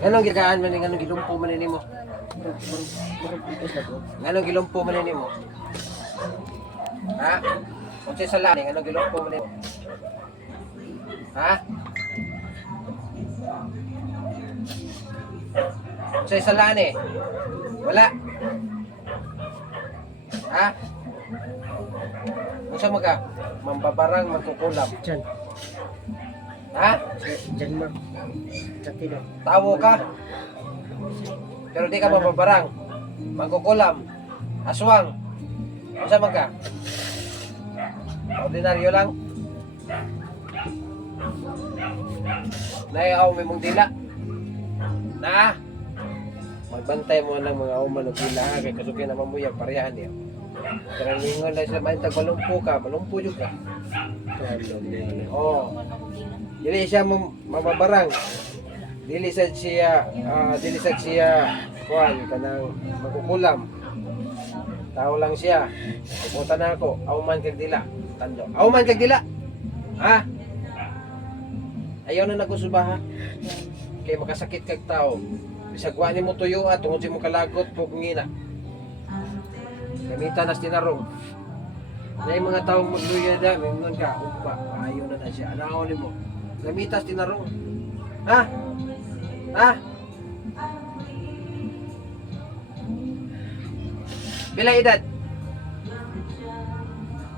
Anong gigaan man anong gilumpo man nimo? Anong gilumpo man nimo? Ha? Kung sa sala anong gilumpo man nimo? Ha? Sa sala ni? Wala. Ha? Unsa man ka? Mambabarang magkukulam. Diyan. Ha? Diyan ma. Sakti na. Tawo ka? Pero di ka mababarang. Magkukulam. Aswang. Unsa man ka? Ordinaryo lang. Naiaw may mong dila. Na? Magbantay mo ng mga uman o dila ha. Kaya kasukin naman mo yung parehan niya. Pero ningon lang sila mahintag malumpo ka. Malumpo juga. Oo. Dili siya mababarang. Dili sad siya kuan kanang magkukulam. Tao lang siya. Pupunta na ako. Auman kag dila. Tando. Auman kag dila. Ha? Ayaw na nagusuba ha. Kay makasakit kag tao. Bisag wa nimo tuyo ha tungod sa mo kalagot pug ngina. Gamita nas tinarong. Na yung mga taong magluya na, mingon ka, umpa, ayaw na siya. Ano mo? Gamitas tinarong. Ha? Ha? Pila edad?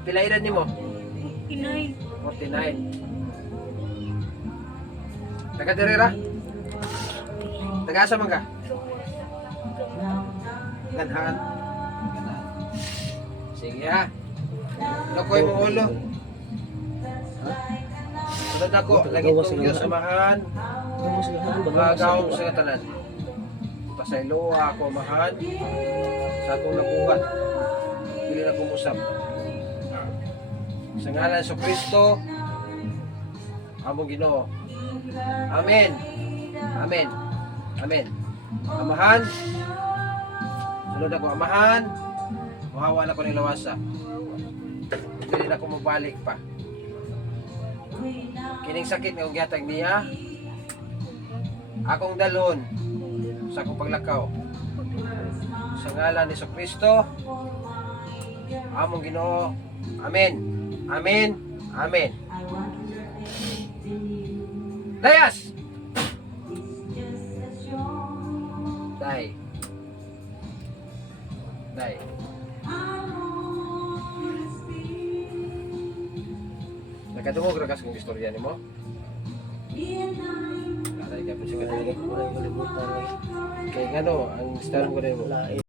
Pila edad nimo? 49. 49. Taga Terera? Taga asa man ka? Ganhaan. Sige ha. Nakoy mo ulo. Sunod ako, lagi kong Diyos samahan. Magagawang sa tanan. Pasaylo ako mahan. Sa atong nabuhat. Pili na kumusap. Sa ngalan sa Kristo, among Ginoo. Amen. Amen. Amen. Amahan. Sunod ako, amahan. Mahawa na ko ng lawasa. Hindi na ako mabalik pa. Kining sakit nga gihatag niya, akong dalhon sa akong paglakaw. Sa ngalan ni Kristo, among Ginoo. Amen. Amen. Amen. Layas! Day. Day. Nakadungog ra kas kung istorya nimo? Alay ka po siya kanina. Kaya ngano, ang style mo rin mo? Lain.